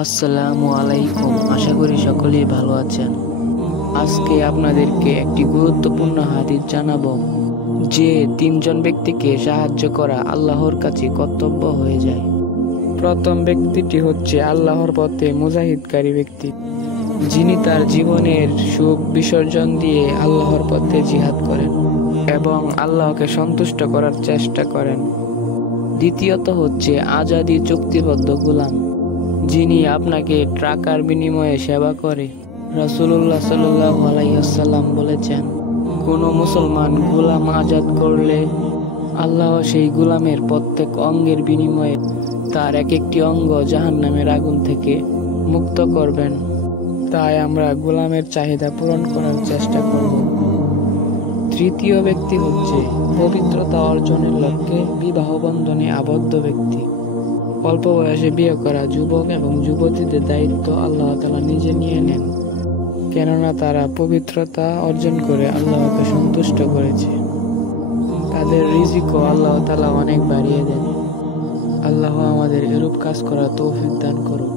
আসসালামু আলাইকুম। আশা করি সকলেই ভালো আছেন। আজকে আপনাদেরকে একটি গুরুত্বপূর্ণ হাদিস জানাবো যে তিনজন ব্যক্তিকে সাহায্য করা আল্লাহর কাছে কর্তব্য হয়ে যায়। প্রথম ব্যক্তিটি হচ্ছে আল্লাহর পথে মুজাহিদকারী ব্যক্তি, যিনি তার জীবনের সুখ বিসর্জন দিয়ে আল্লাহর পথে জিহাদ করেন এবং আল্লাহকে সন্তুষ্ট করার চেষ্টা করেন। দ্বিতীয়ত হচ্ছে আজাদী চুক্তিবদ্ধ গোলাম, যিনি আপনাকে টাকার বিনিময়ে সেবা করে। রাসূলুল্লাহ সাল্লাল্লাহু আলাইহি ওয়াসাল্লাম বলেছেন, কোনো মুসলমান গোলাম আজাদ করলে আল্লাহ সেই গোলামের প্রত্যেক অঙ্গের বিনিময়ে তার এক একটি অঙ্গ জাহান্নামের আগুন থেকে মুক্ত করবেন। তাই আমরা গোলামের চাহিদা পূরণ করার চেষ্টা করব। তৃতীয় ব্যক্তি হচ্ছে পবিত্রতা অর্জনের লক্ষ্যে বিবাহ বন্ধনে আবদ্ধ ব্যক্তি। অল্প বয়সে বিয়ে করা যুবক এবং যুবতীদের দায়িত্ব আল্লাহ তাআলা নিজে নিয়ে নেন, কেননা তারা পবিত্রতা অর্জন করে আল্লাহকে সন্তুষ্ট করেছে। তাদের রিজিকও আল্লাহ তাআলা অনেক বাড়িয়ে দেন। আল্লাহ আমাদের এরূপ কাজ করার তৌফিক দান করুন।